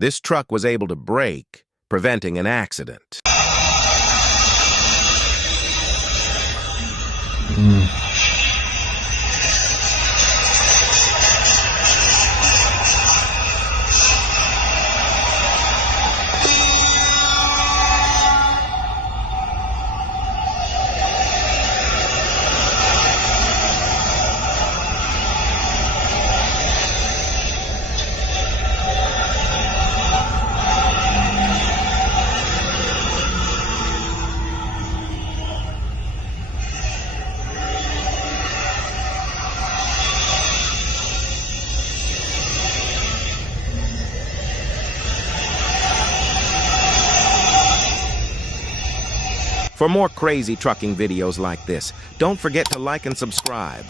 This truck was able to brake, preventing an accident. For more crazy trucking videos like this, don't forget to like and subscribe.